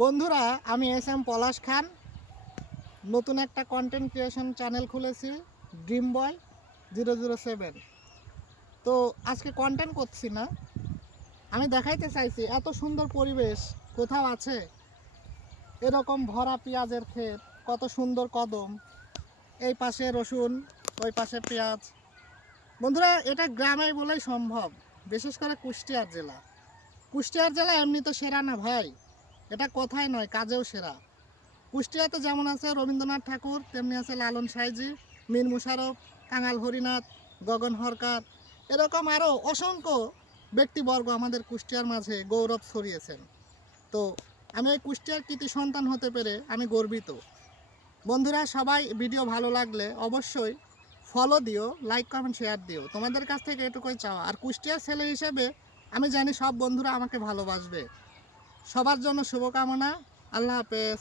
বন্ধুরা, আমি S M পলাশ খান। নতুন একটা কন্টেন্ট ক্রিয়েশন চ্যানেল খুলেছি, ড্রিম বয় 007। তো আজকে কন্টেন্ট করছি না, আমি দেখাইতে চাইছি এত সুন্দর পরিবেশ কোথাও আছে। এরকম ভরা পেঁয়াজের ক্ষেত, কত সুন্দর কদম, এই পাশে রসুন, ওই পাশে পেঁয়াজ। বন্ধুরা, এটা গ্রামে বলেই সম্ভব, বিশেষ করে কুষ্টিয়ার জেলা এমনি তো সেরা না ভাই, এটা কথাই নয়, কাজেও সেরা। কুষ্টিয়াতে যেমন আছে রবীন্দ্রনাথ ঠাকুর, তেমনি আছে লালন সাঁইজি, মীর মুশারফ, কাঙাল হরিনাথ, গগন হরকার, এরকম আরও অসংখ্য ব্যক্তিবর্গ আমাদের কুষ্টিয়ার মাঝে গৌরব ছড়িয়েছেন। তো আমি এই কুষ্টিয়ার কৃতি সন্তান হতে পেরে আমি গর্বিত। বন্ধুরা, সবাই ভিডিও ভালো লাগলে অবশ্যই ফলো দিও, লাইক কমেন্ট শেয়ার দিও, তোমাদের কাছ থেকে এটুকুই চাওয়া। আর কুষ্টিয়ার ছেলে হিসেবে আমি জানি সব বন্ধুরা আমাকে ভালোবাসবে। সবার জন্য শুভকামনা। আল্লাহ হাফেজ।